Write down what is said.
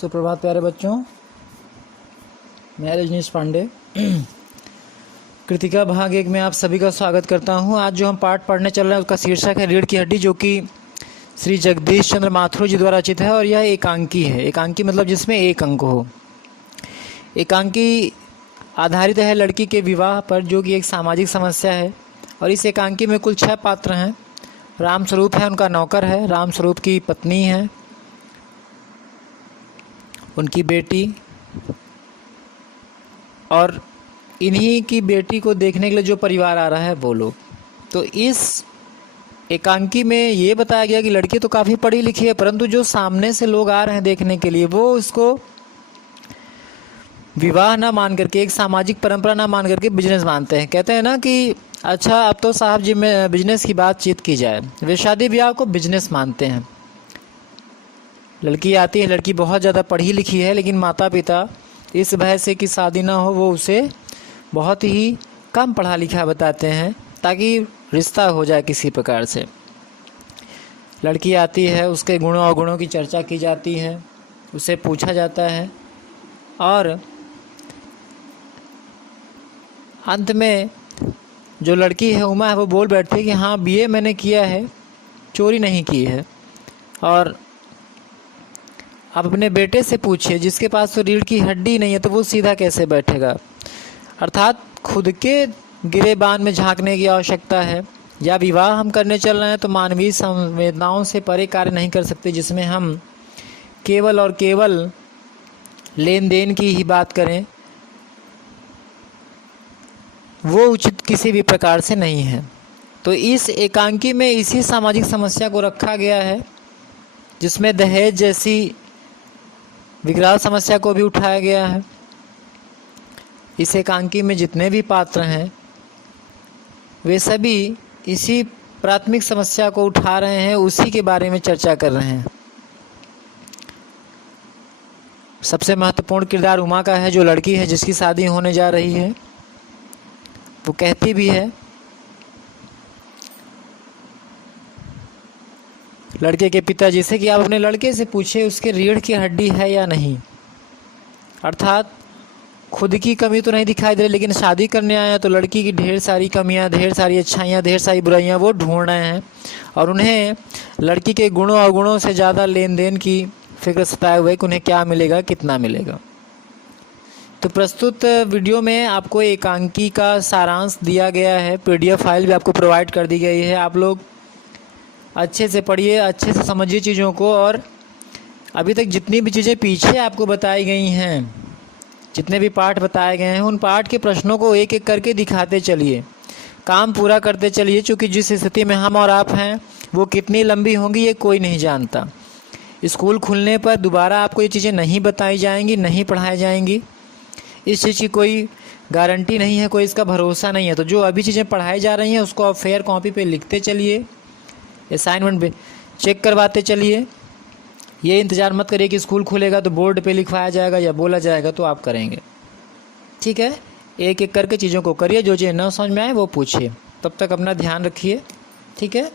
सुप्रभात प्यारे बच्चों, मैं रजनीश पांडे कृतिका भाग 1 में आप सभी का स्वागत करता हूं। आज जो हम पाठ पढ़ने चल रहे हैं उसका शीर्षक है रीढ़ की हड्डी, जो कि श्री जगदीश चंद्र माथुर जी द्वारा रचित है और यह एकांकी है। एकांकी मतलब जिसमें एक अंक हो। एकांकी आधारित है लड़की के विवाह पर, जो कि एक सामाजिक समस्या है। और इस एकांकी में कुल 6 पात्र हैं। राम स्वरूप है, उनका नौकर है, राम स्वरूप की पत्नी है, उनकी बेटी, और इन्हीं की बेटी को देखने के लिए जो परिवार आ रहा है वो लोग। तो इस एकांकी में ये बताया गया कि लड़की तो काफ़ी पढ़ी लिखी है, परंतु जो सामने से लोग आ रहे हैं देखने के लिए वो उसको विवाह ना मान करके, एक सामाजिक परंपरा ना मान करके बिजनेस मानते हैं। कहते हैं ना कि अच्छा अब तो साहब जी में बिजनेस की बातचीत की जाए। वे शादी ब्याह को बिजनेस मानते हैं। लड़की आती है, लड़की बहुत ज़्यादा पढ़ी लिखी है, लेकिन माता पिता इस भय से कि शादी ना हो वो उसे बहुत ही कम पढ़ा लिखा बताते हैं ताकि रिश्ता हो जाए किसी प्रकार से। लड़की आती है, उसके गुणों अवगुणों की चर्चा की जाती है, उसे पूछा जाता है और अंत में जो लड़की है उमा है वो बोल बैठती है कि हाँ बीए मैंने किया है, चोरी नहीं की है। और आप अपने बेटे से पूछिए जिसके पास तो रीढ़ की हड्डी नहीं है तो वो सीधा कैसे बैठेगा। अर्थात खुद के गिरेबान में झांकने की आवश्यकता है। या विवाह हम करने चल रहे हैं तो मानवीय संवेदनाओं से परे कार्य नहीं कर सकते, जिसमें हम केवल और केवल लेन देन की ही बात करें, वो उचित किसी भी प्रकार से नहीं है। तो इस एकांकी में इसी सामाजिक समस्या को रखा गया है, जिसमें दहेज जैसी विकराल समस्या को भी उठाया गया है। इस एकांकी में जितने भी पात्र हैं वे सभी इसी प्राथमिक समस्या को उठा रहे हैं, उसी के बारे में चर्चा कर रहे हैं। सबसे महत्वपूर्ण किरदार उमा का है, जो लड़की है जिसकी शादी होने जा रही है। वो कहती भी है, लड़के के पिताजी से कि आप अपने लड़के से पूछे उसके रीढ़ की हड्डी है या नहीं। अर्थात खुद की कमी तो नहीं दिखाई दे रही, लेकिन शादी करने आया तो लड़की की ढेर सारी कमियां, ढेर सारी अच्छाइयां, ढेर सारी बुराइयां वो ढूंढ रहे हैं और उन्हें लड़की के गुणों अवगुणों से ज़्यादा लेन देन की फिक्र सताए हुए कि उन्हें क्या मिलेगा, कितना मिलेगा। तो प्रस्तुत वीडियो में आपको एकांकी का सारांश दिया गया है। PDF फाइल भी आपको प्रोवाइड कर दी गई है। आप लोग अच्छे से पढ़िए, अच्छे से समझिए चीज़ों को, और अभी तक जितनी भी चीज़ें पीछे आपको बताई गई हैं, जितने भी पाठ बताए गए हैं, उन पाठ के प्रश्नों को एक एक करके दिखाते चलिए, काम पूरा करते चलिए। क्योंकि जिस स्थिति में हम और आप हैं वो कितनी लंबी होंगी ये कोई नहीं जानता। स्कूल खुलने पर दोबारा आपको ये चीज़ें नहीं बताई जाएंगी, नहीं पढ़ाई जाएंगी। इस चीज़ की कोई गारंटी नहीं है, कोई इसका भरोसा नहीं है। तो जो अभी चीज़ें पढ़ाई जा रही हैं उसको आप फेयर कॉपी पे लिखते चलिए, असाइनमेंट पे चेक करवाते चलिए। ये इंतज़ार मत करिए कि स्कूल खुलेगा तो बोर्ड पे लिखवाया जाएगा या बोला जाएगा तो आप करेंगे। ठीक है, एक एक करके चीज़ों को करिए, जो चीज़ें न समझ में आए वो पूछिए। तब तक अपना ध्यान रखिए। ठीक है।